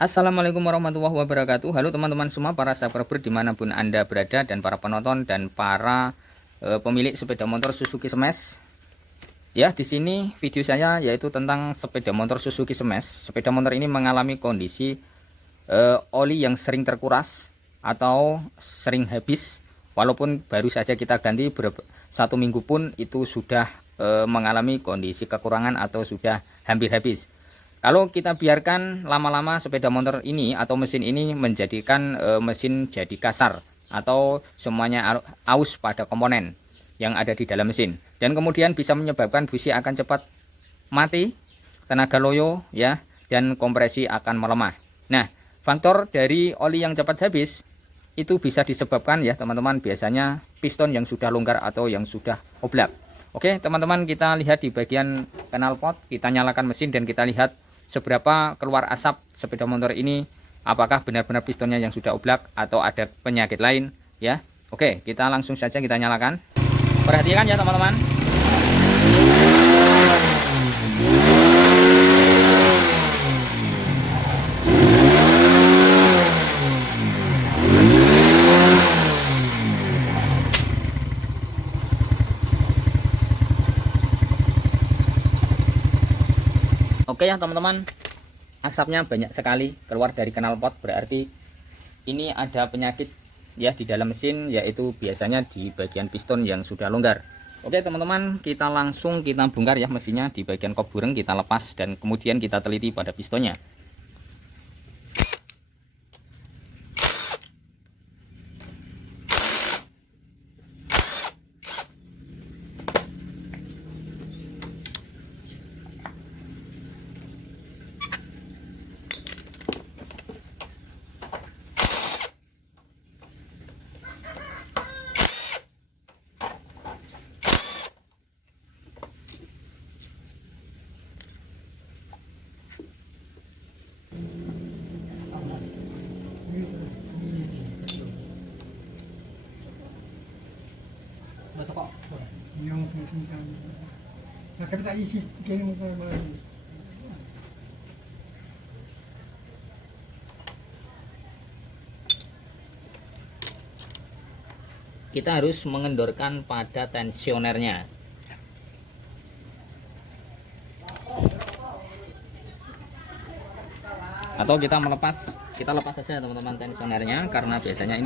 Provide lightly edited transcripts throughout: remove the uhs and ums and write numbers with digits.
Assalamualaikum warahmatullahi wabarakatuh. Halo teman-teman semua, para subscriber dimanapun Anda berada, dan para penonton dan para pemilik sepeda motor Suzuki Smash. Ya, di sini video saya yaitu tentang sepeda motor Suzuki Smash. Sepeda motor ini mengalami kondisi oli yang sering terkuras atau sering habis. Walaupun baru saja kita ganti satu minggu pun itu sudah mengalami kondisi kekurangan atau sudah hampir habis. Kalau kita biarkan lama-lama, sepeda motor ini atau mesin ini menjadikan mesin jadi kasar atau semuanya aus pada komponen yang ada di dalam mesin, dan kemudian bisa menyebabkan busi akan cepat mati, tenaga loyo ya, dan kompresi akan melemah. Nah, faktor dari oli yang cepat habis itu bisa disebabkan ya teman-teman, biasanya piston yang sudah longgar atau yang sudah oblak. Oke teman-teman, kita lihat di bagian knalpot, kita nyalakan mesin dan kita lihat seberapa keluar asap sepeda motor ini, apakah benar-benar pistonnya yang sudah oblak atau ada penyakit lain ya. Oke, kita langsung saja kita nyalakan. Perhatikan ya teman-teman. Oke ya teman-teman, asapnya banyak sekali keluar dari knalpot, berarti ini ada penyakit ya di dalam mesin, yaitu biasanya di bagian piston yang sudah longgar. Oke teman-teman, kita langsung kita bongkar ya mesinnya. Di bagian kop bureng kita lepas dan kemudian kita teliti pada pistonnya. Yang fungsikan. Nah, kita isi kirim ke lagi. Kita harus mengendorkan pada tensionernya. Atau kita lepas saja teman-teman tensionernya, karena biasanya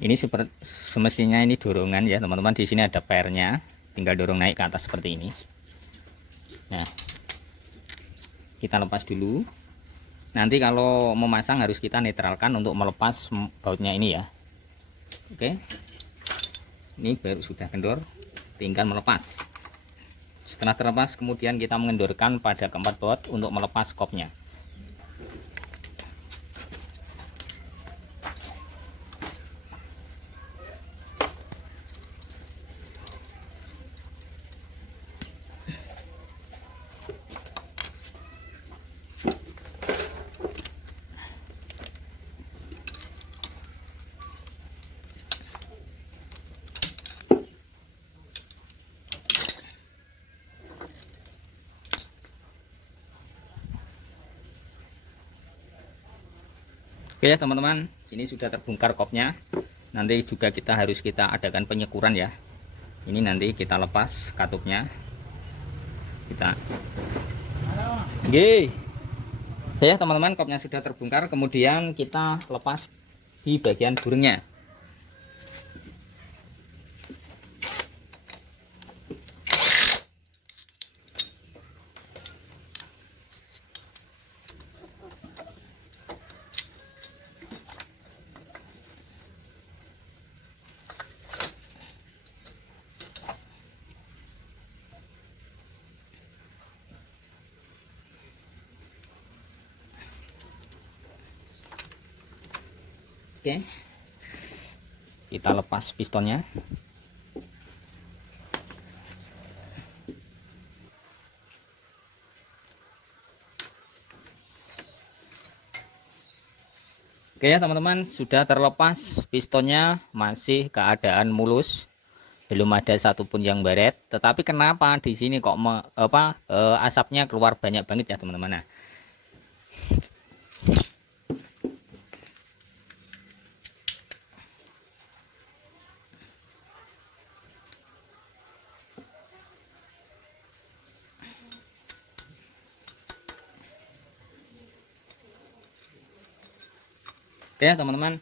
ini seperti semestinya ini dorongan ya teman-teman. Di sini ada pernya, tinggal dorong naik ke atas seperti ini. Nah, kita lepas dulu. Nanti kalau memasang harus kita netralkan untuk melepas bautnya ini ya. Oke, ini baru sudah kendor, tinggal melepas. Setelah terlepas, kemudian kita mengendorkan pada keempat baut untuk melepas kopnya. Oke ya teman-teman, sini sudah terbongkar kopnya. Nanti juga harus kita adakan penyekuran ya. Ini nanti kita lepas katupnya. Oke ya teman-teman, kopnya sudah terbongkar. Kemudian kita lepas di bagian burungnya. Oke, kita lepas pistonnya. Oke ya teman-teman, sudah terlepas, pistonnya masih keadaan mulus, belum ada satupun yang baret. Tetapi kenapa di sini kok asapnya keluar banyak banget ya teman-teman. Nah, oke ya teman-teman,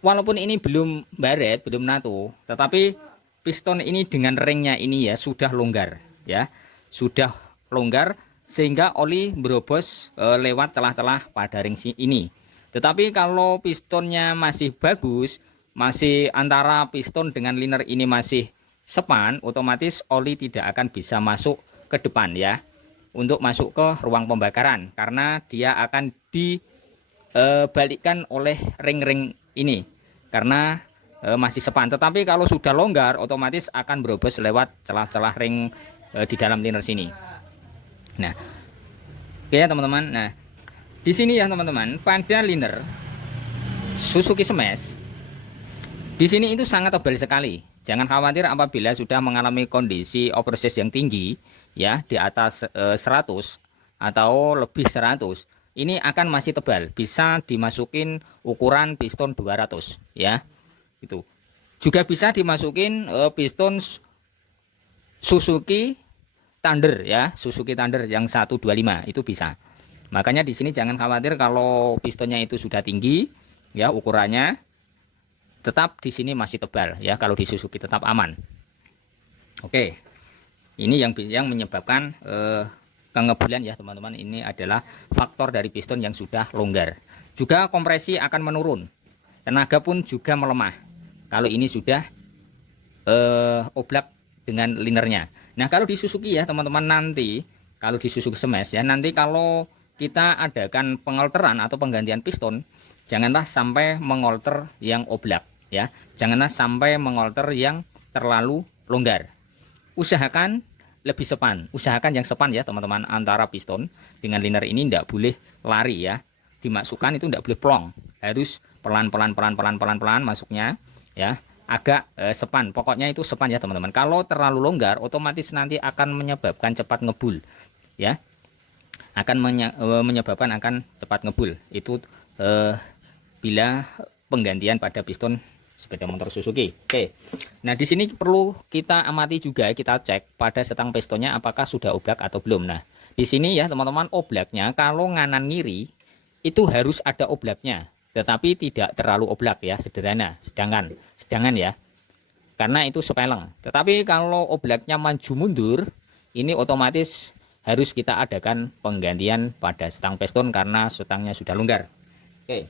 walaupun ini belum baret, belum NATO, tetapi piston ini dengan ringnya ini ya sudah longgar ya, sudah longgar sehingga oli berobos lewat celah-celah pada ring ini. Tetapi kalau pistonnya masih bagus, masih antara piston dengan liner ini masih sepan, otomatis oli tidak akan bisa masuk ke depan ya, untuk masuk ke ruang pembakaran, karena dia akan dibalikkan oleh ring-ring ini karena masih sepan. Tetapi kalau sudah longgar, otomatis akan berobos lewat celah-celah ring di dalam liner sini. Nah, oke ya teman-teman. Nah, di sini ya teman-teman, pada liner Suzuki Smash di sini itu sangat tebal sekali. Jangan khawatir apabila sudah mengalami kondisi oversize yang tinggi ya, di atas 100 atau lebih 100. Ini akan masih tebal, bisa dimasukin ukuran piston 200 ya. Itu. Juga bisa dimasukin piston Suzuki Thunder ya, Suzuki Thunder yang 125 itu bisa. Makanya di sini jangan khawatir kalau pistonnya itu sudah tinggi ya ukurannya, tetap di sini masih tebal ya, kalau di Suzuki tetap aman. Oke. Ini yang menyebabkan kengebulan ya teman-teman, ini adalah faktor dari piston yang sudah longgar. Juga kompresi akan menurun, tenaga pun juga melemah kalau ini sudah oblak dengan linernya. Nah kalau di Suzuki ya teman-teman, nanti kalau di Suzuki Smash ya, nanti kalau kita adakan pengolteran atau penggantian piston, janganlah sampai mengolter yang oblak ya, janganlah sampai mengolter yang terlalu longgar. Usahakan lebih sepan, usahakan yang sepan ya teman-teman, antara piston dengan liner ini tidak boleh lari ya, dimasukkan itu tidak boleh plong, harus pelan-pelan masuknya ya, agak sepan, pokoknya itu sepan ya teman-teman. Kalau terlalu longgar otomatis nanti akan menyebabkan cepat ngebul ya, akan menyebabkan akan cepat ngebul itu bila penggantian pada piston sepeda motor Suzuki. Oke. Nah, di sini perlu kita amati juga, kita cek pada setang pistonnya apakah sudah oblak atau belum. Nah, di sini ya teman-teman, oblaknya kalau nganan ngiri itu harus ada oblaknya, tetapi tidak terlalu oblak ya, sedangan ya. Karena itu sepeleng. Tetapi kalau oblaknya maju mundur, ini otomatis harus kita adakan penggantian pada setang piston karena setangnya sudah longgar. Oke.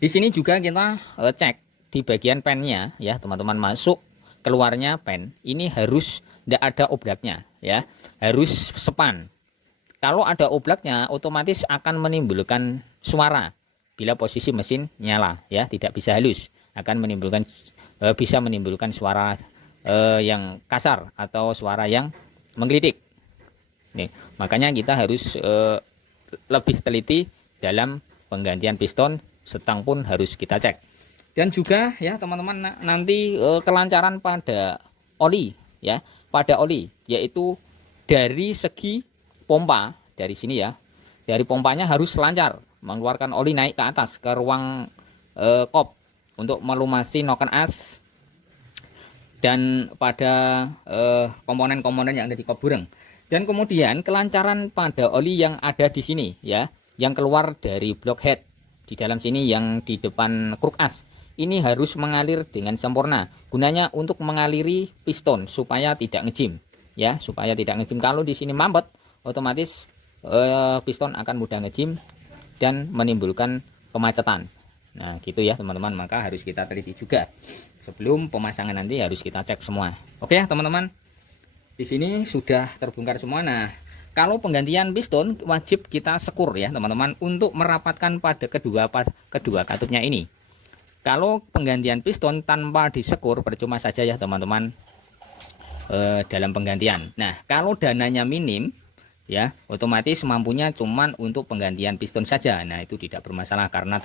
Di sini juga kita cek di bagian pennya ya teman-teman, masuk keluarnya pen ini harus tidak ada oblaknya ya, harus sepan. Kalau ada oblaknya otomatis akan menimbulkan suara bila posisi mesin nyala ya, tidak bisa halus, akan menimbulkan bisa menimbulkan suara yang kasar atau suara yang menggelitik. Nih, makanya kita harus lebih teliti dalam penggantian piston, setang pun harus kita cek. Dan juga ya teman-teman, nanti kelancaran pada oli ya, pada oli, yaitu dari segi pompa, dari sini ya, dari pompanya harus lancar mengeluarkan oli naik ke atas ke ruang kop untuk melumasi noken as dan pada komponen-komponen yang ada di kop bureng. Dan kemudian kelancaran pada oli yang ada di sini ya, yang keluar dari block head di dalam sini, yang di depan kruk as, ini harus mengalir dengan sempurna. Gunanya untuk mengaliri piston supaya tidak ngejim ya, supaya tidak ngejim. Kalau di sini mampet, otomatis piston akan mudah ngejim dan menimbulkan kemacetan. Nah, gitu ya teman-teman, maka harus kita teliti juga. Sebelum pemasangan nanti harus kita cek semua. Oke ya teman-teman. Di sini sudah terbongkar semua. Nah, kalau penggantian piston wajib kita sekur ya teman-teman, untuk merapatkan pada kedua katupnya ini. Kalau penggantian piston tanpa disekur percuma saja ya teman-teman dalam penggantian. Nah, kalau dananya minim, ya, otomatis mampunya cuman untuk penggantian piston saja. Nah, itu tidak bermasalah karena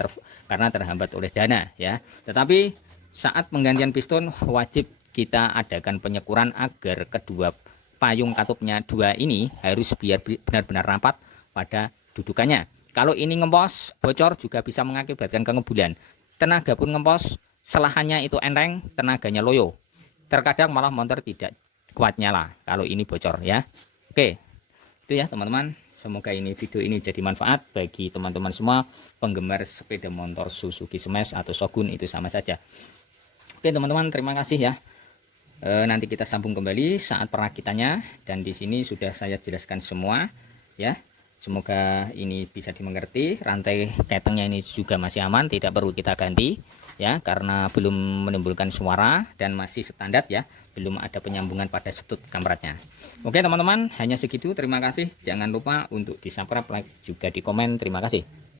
terhambat oleh dana ya. Tetapi saat penggantian piston wajib kita adakan penyekuran agar kedua payung katupnya dua ini harus benar-benar rapat pada dudukannya. Kalau ini ngempos, bocor juga bisa mengakibatkan kengebulan. Tenaga pun ngempos, selahannya itu enteng, tenaganya loyo. Terkadang malah motor tidak kuat nyala kalau ini bocor ya. Oke. Itu ya teman-teman, semoga ini video ini jadi manfaat bagi teman-teman semua penggemar sepeda motor Suzuki Smash atau Shogun, itu sama saja. Oke teman-teman, terima kasih ya. Nanti kita sambung kembali saat perakitannya, dan di sini sudah saya jelaskan semua ya. Semoga ini bisa dimengerti. Rantai ketengnya ini juga masih aman, tidak perlu kita ganti ya, karena belum menimbulkan suara dan masih standar ya, belum ada penyambungan pada setut kampretnya. Oke teman-teman, hanya segitu, terima kasih. Jangan lupa untuk di subscribe, like, juga di komen. Terima kasih.